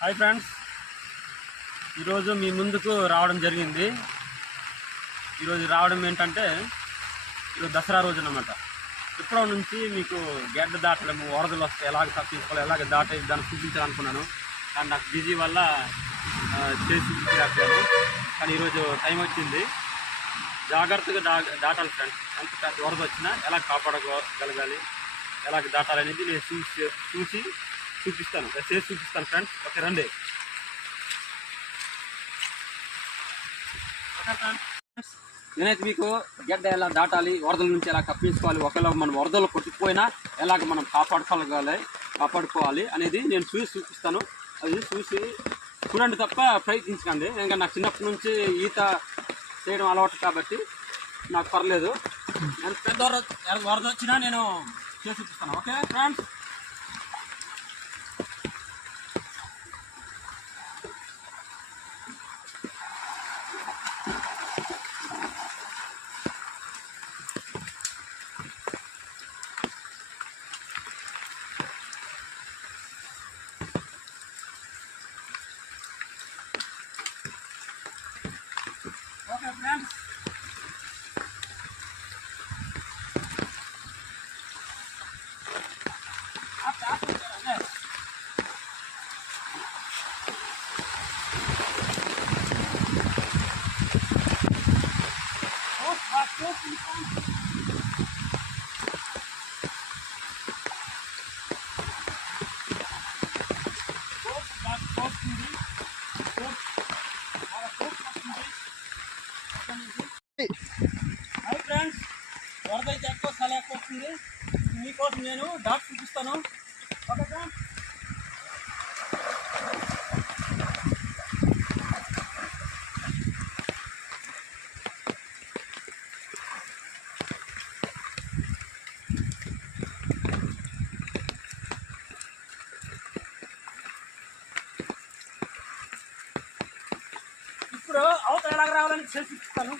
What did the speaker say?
Hi friends, ఈరోజు మీ ముందుకు రావడం జరిగింది. ఈరోజు రావడం ఏంటంటే ఈరోజు దసరా రోజు అన్నమాట. ఇప్పటి నుంచి మీకు గడ్డ దాటలేము, వరదలు వస్తే ఎలాగ తప్పించుకోవాలి, ఎలాగ దాటేది దాన్ని చూపించాలనుకున్నాను. కానీ నాకు బిజీ వల్ల చేసి చూపించలేకపోయాను. కానీ ఈరోజు టైం వచ్చింది. జాగ్రత్తగా దాటాలి ఫ్రెండ్స్. ఎంత పెద్ద వరద వచ్చినా ఎలా కాపాడగలగాలి, ఎలాగ దాటాలనేది నేను చూసి చూపిస్తాను, చేసి చూపిస్తాను ఫ్రెండ్స్. ఓకే రండి. నేనైతే మీకు గడ్డ ఎలా దాటాలి, వరదల నుంచి ఎలా తప్పించుకోవాలి, ఒకవేళ మనం వరదలు కొట్టుకుపోయినా ఎలాగ మనం కాపాడుకోవాలి అనేది నేను చూపిస్తాను. అది చూసి చూడండి తప్ప ప్రయత్నించకండి. ఇంకా నాకు చిన్నప్పటి నుంచి ఈత చేయడం అలవాటు కాబట్టి నాకు పర్లేదు. ఎంత పెద్ద వరద వచ్చినా నేను చేసి చూపిస్తాను. Okay friends. Okay friends, hi friends, వరద అయితే ఎక్కువ చాలా ఎక్కువ వస్తుంది. మీకోసం నేను డాట్ చూపిస్తాను. Okay friends. ఇప్పుడు అవతల ఎలాగ రావాలని చేసి చూపిస్తాను.